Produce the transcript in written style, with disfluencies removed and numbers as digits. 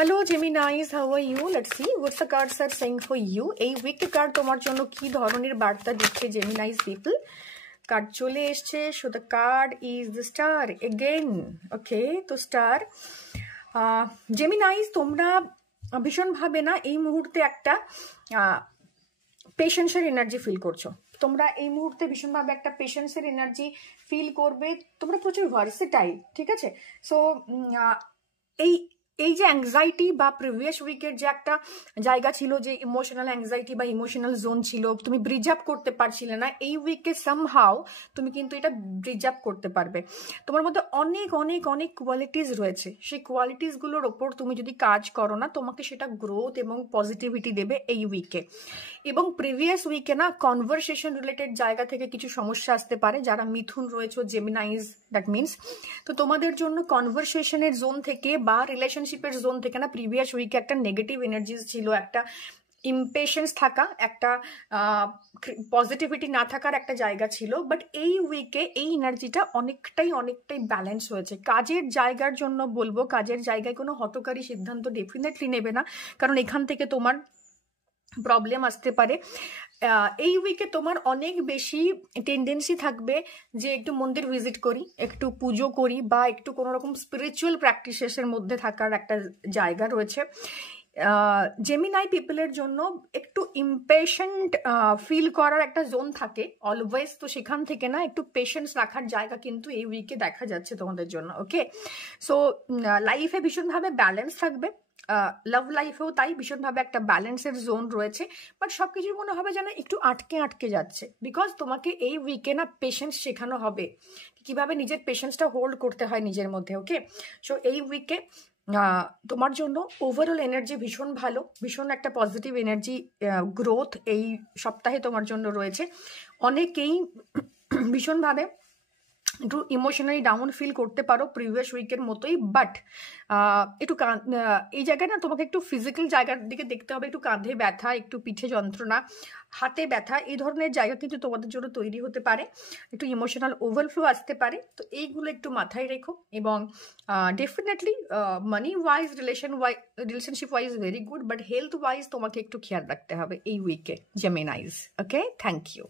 Hello Geminis, how are you? Let's see what's the cards are saying for you. এই week card তোমার জন্য কি ধরনের বার্তা দিচ্ছে Geminis people? কার্ড চলে এসেছে, so the card is the star again. Okay, তো স্টার Geminis তোমরা ভীষণ ভাবে না এই মুহূর্তে একটা পেশেন্সের এনার্জি ফিল করছো। তোমরা এই মুহূর্তে ভীষণভাবে একটা পেশেন্সের এনার্জি ফিল করবে। তোমরা প্রচুর ভার্সেটাইল, ঠিক আছে? সো এই যে অ্যাংজাইটি বা প্রিভিয়াস উইকের যে একটা জায়গা ছিল, যে ইমোশনাল অ্যাংজাইটি বা ইমোশনাল জোন ছিল, তুমি ব্রিজ আপ করতে পারছিলে না, এই উইকে সামহাও তুমি কিন্তু এটা ব্রিজ আপ করতে পারবে। তোমার মধ্যে অনেক অনেক অনেক কোয়ালিটিস রয়েছে, সেই কোয়ালিটিসগুলোর ওপর তুমি যদি কাজ করো না, তোমাকে সেটা গ্রোথ এবং পজিটিভিটি দেবে এই উইকে। এবং প্রিভিয়াস উইকে না কনভারসেশন রিলেটেড জায়গা থেকে কিছু সমস্যা আসতে পারে। যারা মিথুন রয়েছে, জেমিনাইজ, দ্যাট মিনস তো তোমাদের জন্য কনভারসেশনের জোন থেকে বা রিলেশনশিপের জোন থেকে না প্রিভিয়াস উইকে একটা নেগেটিভ এনার্জিস ছিল, একটা ইমপেশেন্স থাকা, একটা পজিটিভিটি না থাকার একটা জায়গা ছিল। বাট এই উইকে এই এনার্জিটা অনেকটাই ব্যালেন্স হয়েছে। কাজের জায়গার জন্য বলবো, কাজের জায়গায় কোনো হঠকারী সিদ্ধান্ত ডেফিনেটলি নেবে না, কারণ এখান থেকে তোমার প্রবলেম আসতে পারে। এই উইকে তোমার অনেক বেশি টেন্ডেন্সি থাকবে যে একটু মন্দির ভিজিট করি, একটু পুজো করি, বা একটু কোনো রকম স্পিরিচুয়াল প্র্যাকটিসের মধ্যে থাকার একটা জায়গা রয়েছে। জেমিনাই পিপলের জন্য একটু ইমপেশেন্ট ফিল করার একটা জোন থাকে অলওয়েজ, তো সেখান থেকে না একটু পেশেন্স রাখার জায়গা কিন্তু এই উইকে দেখা যাচ্ছে তোমাদের জন্য। ওকে, সো লাইফে ভীষণভাবে ব্যালেন্স থাকবে, লাভ লাইফেও তাই ভীষণভাবে একটা ব্যালেন্সের জোন রয়েছে। বাট সবকিছু মনে হবে যেন একটু আটকে যাচ্ছে, বিকজ তোমাকে এই উইকে না পেশেন্স শেখানো হবে, কিভাবে নিজের পেশেন্সটা হোল্ড করতে হয় নিজের মধ্যে। ওকে, সো এই উইকে তোমার জন্য ওভারঅল এনার্জি ভীষণ ভালো, ভীষণ একটা পজিটিভ এনার্জি গ্রোথ এই সপ্তাহে তোমার জন্য রয়েছে। অনেকেই ভীষণভাবে একটু ইমোশনালি ডাউন ফিল করতে পারো প্রিভিয়াস উইকের মতোই, বাট একটু এই জায়গায় না তোমাকে একটু ফিজিক্যাল জায়গার দিকে দেখতে হবে। একটু কাঁধে ব্যথা, একটু পিঠে যন্ত্রণা, হাতে ব্যথা, এই ধরনের জায়গা কিন্তু তোমাদের জন্য তৈরি হতে পারে। একটু ইমোশনাল ওভারফ্লো আসতে পারে, তো এইগুলো একটু মাথায় রেখো। এবং definitely money wise, relationship wise very good, but health wise তোমাকে একটু খেয়াল রাখতে হবে এই উইকে জেমিনাইজ। ওকে, থ্যাংক ইউ।